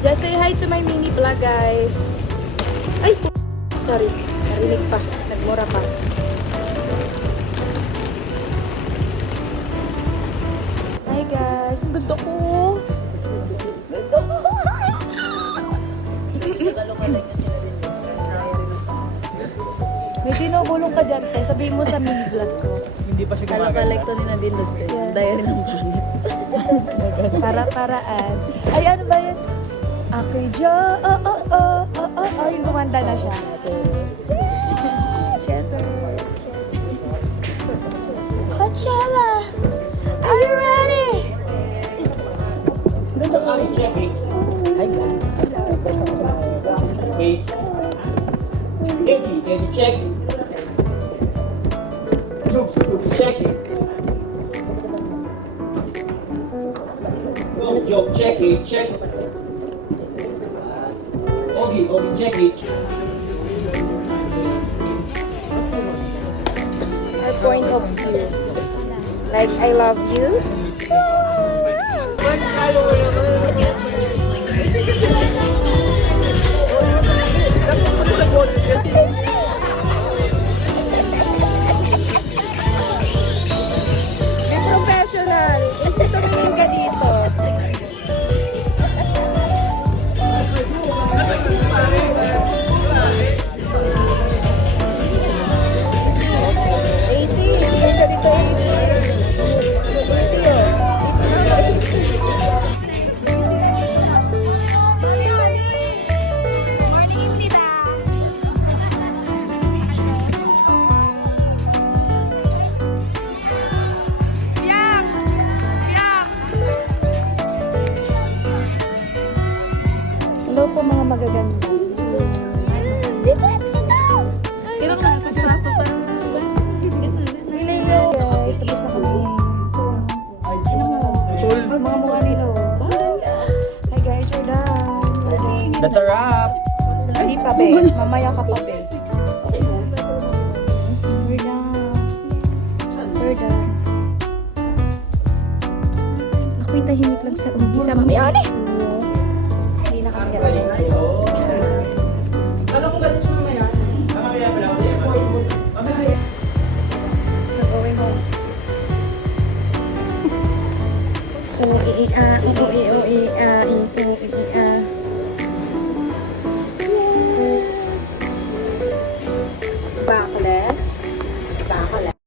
Just say hi to my mini vlog, guys. Ay, sorry. Narinig pa. Nagmura pa. Hi, guys. Ang ganda ko. Ganda ko. May dinugulong ka dyan, te. Sabihin mo sa mini vlog ko. Hindi pa siya gumaganda. Kalak to ni Nadine Luste. Diary ng pangit. Para-paraan. Ay, ano ba yan? Ako'y yung gumanda na siya. Cheddar. Coachella! Are you ready? Check it. Wait. Can you check it? Check it. Yo, check it, check. Ogie, check it. My point of view. Like, I love you. Be professional. Kasi tumingin ka dito. AC, tumingin ka dito, AC. AC, oh. Dito ka, AC. Hello po mga magaganda. Dito! Pero nga, pagpapa parang Guys, tapos na kami. Mga mukha nila. Hi guys, we're done. That's a wrap. Hindi pa, be. Mamaya ka pa, be. We're done. We're done. Ako'y tahimik lang sa umpisa. Mamaya, ane! Hindi na kami guys. Nag-uwi mo. Ui, ui, ui, ui, ui, ui, ui, ui,